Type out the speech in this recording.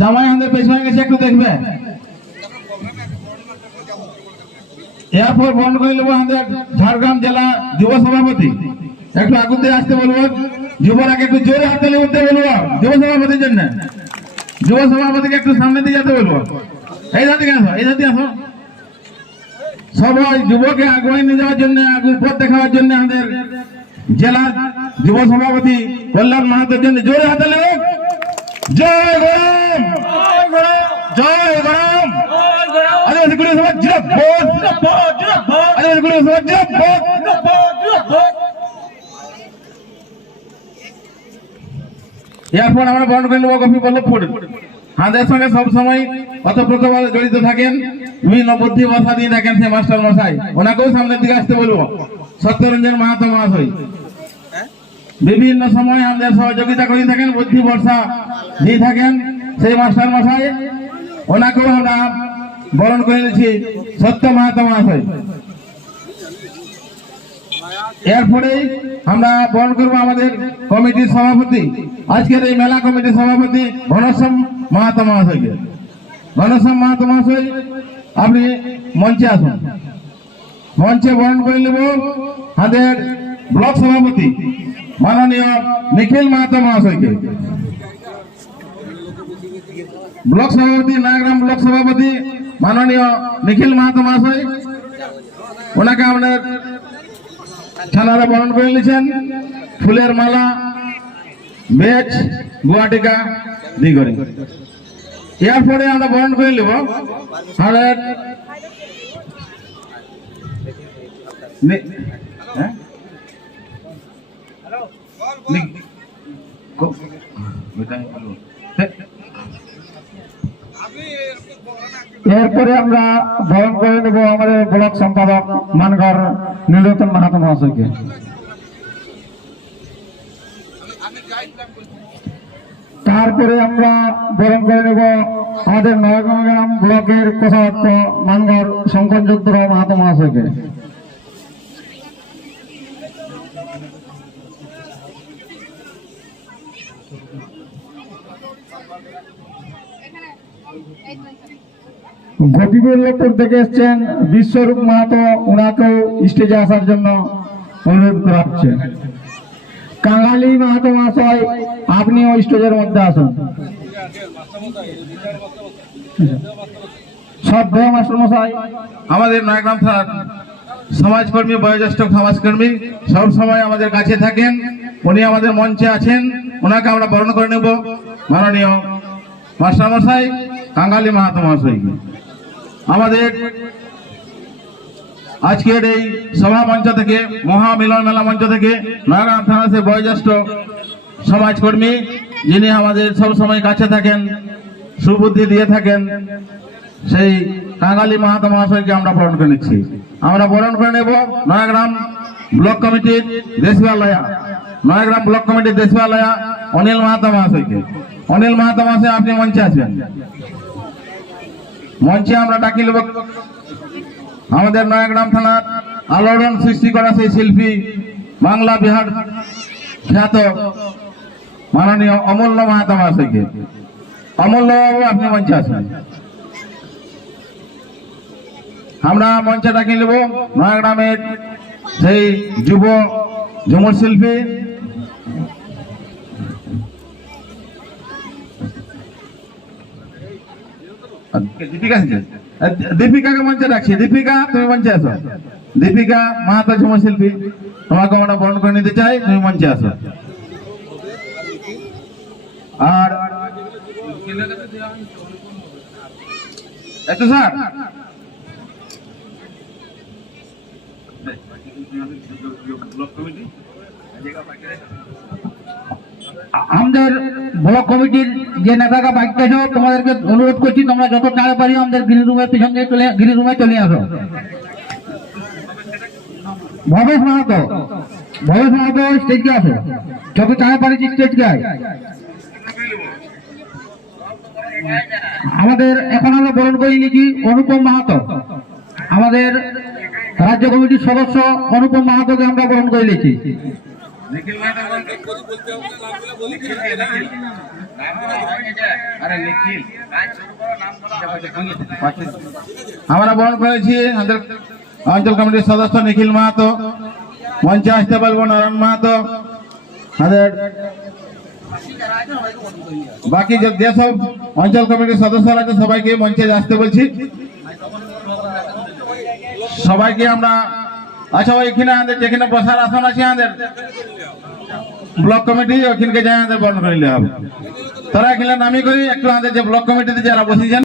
জামাই আমাদের পেছনে গেছে, একটু দেখবে। এরপর বন্ধ করে নেবো আমাদের ঝাড়গ্রাম জেলা যুব সভাপতি, একটু আগুন দিয়ে আসতে বলবো। যুবরাকে একটু জোরে হাত তালি উঠতে বলবো যুব সভাপতির জন্য। যুব সভাপতিকে একটু সামনে দিয়ে যেতে বলবো। এই দাদিকে আসো, এই দাদি আসো। সবাই যুবকে আগুয়ে নিয়ে যাওয়ার জন্য, আগুন পথ দেখাবার জন্য আমাদের জেলার যুব সভাপতি কল্যাণ মাহাতোর জন্য জোরে হাত তালি। জয় গরম, জয় গরম। আদিবাসী গুরু সমাজ জিন্দাবাদ, আদিবাসী গুরু সমাজ জিন্দাবাদ। এরপর আমরা বরণ করে নেবো গোপী বল্লভপুর। আমাদের সঙ্গে সবসময় অতপ্রতভাবে জড়িত থাকেন, বিভিন্ন বুদ্ধি ভাষা দিয়ে থাকেন সেই মাস্টার মশাই, ওনাকেও সামনের দিকে আসতে বলবো। সত্যরঞ্জন মাহাতো মহাশয় বিভিন্ন সময় আমাদের সহযোগিতা করে থাকেন, বুদ্ধি বর্ষা দিয়ে থাকেন সেই মাস্টার মশাই, ওনাকেও আমরা বরণ করে নিচ্ছি। সত্য মাহাতো মহাশয়। এরপরেই আমরা বরণ করবো আমাদের কমিটির সভাপতি, আজকের এই মেলা কমিটির সভাপতি ঘনশ্যাম মাহাতো মহাশয়কে। ঘনশ্যাম মাহাতো মহাশয়, আপনি মঞ্চে আসুন। মঞ্চে বরণ করে নেব আমাদের ব্লক সভাপতি মাননীয় নিখিল মাহাতো মহাশয়কে। ব্লক সভাপতি নয়াগ্রাম ব্লক সভাপতি মাননীয় নিখিল মাহাতো মহাশয়, ওনাকে আমাদের থানারা বরণ করে নিয়েছেন। ফুলের মালা, বেচ, গুয়াটিকা দিগরে। এরপরে আমরা বরণ করে নেব আমাদের এরপরে আমরা বরণ করে নেব আমাদের ব্লক সম্পাদক মানগড় নীলরতন মাহাতো মহাশয়কে। তারপরে আমরা বরণ করে নেব আমাদের নয়াগ্রাম ব্লকের কোষাধ্যক্ষ মানগড় শঙ্কর চন্দ্র মাহাতো মহাশয়কে। গোপীবল্লভপুর থেকে এসছেন বিশ্বরূপ মাহাতো, ওনাকেও স্টেজে আসার জন্য অনুরোধ করা হচ্ছে। কাঙালি মাহাতো মহাশয়, আপনিও স্টেজের মধ্যে আসুন। শ্রদ্ধেয় মাস্টার মশাই, আমাদের নয়াগ্রাম থানার সমাজকর্মী, বয়োজ্যেষ্ঠ সমাজকর্মী, সব সময় আমাদের কাছে থাকেন, উনি আমাদের মঞ্চে আছেন, ওনাকে আমরা বরণ করে নেব মাননীয় মাস্টার মশাই কাঙালি মাহাতো মহাশয়কে। আমাদের আজকের এই সভা মঞ্চ থেকে, মহামিলন মেলা মঞ্চ থেকে নয়াগ্রাম থানা সে বয়োজ্যেষ্ঠ সমাজকর্মী, যিনি আমাদের সব সময় কাছে থাকেন, সুবুদ্ধি দিয়ে থাকেন, সেই কাঙালি মাহাতো মহাশয়কে আমরা বরণ করে নিচ্ছি। আমরা বরণ করে নেব নয়াগ্রাম ব্লক কমিটির দেশবালয়া, নয়াগ্রাম ব্লক কমিটির দেশবালয়া অনিল মাহাতো মহাশয়কে। অনিল মাহাতো মহাশয়, আপনি মঞ্চে আসবেন। মঞ্চে আমরা ডাকি নেব আমাদের নয়াগ্রাম থানার আলোড়ন সৃষ্টি করা সেই শিল্পী, বাংলা বিহার খ্যাত মাননীয় অমূল্য মাহাতো মহাশয়কে। অমূল্য বাবু, আপনি মঞ্চে আসবেন। আমরা মঞ্চে ডাকি নেব নয়াগ্রামের সেই যুব ঝুমুর শিল্পী দীপিকাকে মঞ্চে রাখছি। দীপিকা, তুমি মঞ্চে আসো। দীপিকা মাহাতো ঝুমুর শিল্পী, তোমাকে আমরা বরণ করে নিতে চাই, তুমি মঞ্চে আসো। আর একটু স্যার আমাদের ব্লক কমিটির যে নেতারা বাইক আছো, তোমাদেরকে অনুরোধ করছি তোমরা যত তাড়াতাড়ি আমাদের গ্রিন রুমের পিছন দিয়ে গ্রিন রুমে চলে আসো। ভবেশ মাহাতো, ভবেশ মাহাতো স্টেজকে আসো, যত তাড়াতাড়ি স্টেজকে আয়। আমাদের এখন আমরা বরণ করে নিয়েছি অনুপম মাহাতো, আমাদের রাজ্য কমিটির সদস্য অনুপম মাহাতোকে আমরা বরণ করে নিয়েছি। আমরা বরণ করেছি আমাদের অঞ্চল কমিটির সদস্য নিখিল মাহাতো, মঞ্চে আসতে বলবো নারায়ণ মাহাতো, আমাদের বাকি যেসব অঞ্চল কমিটির সদস্যরা আছে সবাইকে মঞ্চে আসতে বলছি। সবাইকে আমরা আচ্ছা ওইখানে আমাদের যেখানে বসার আসন আছে আমাদের ব্লক কমিটি ওইখানকে যাই আমাদের বরণ করে নিতে হবে। তারা এখানে নামি করি একটু আমাদের যে ব্লক কমিটিতে যারা বসেছেন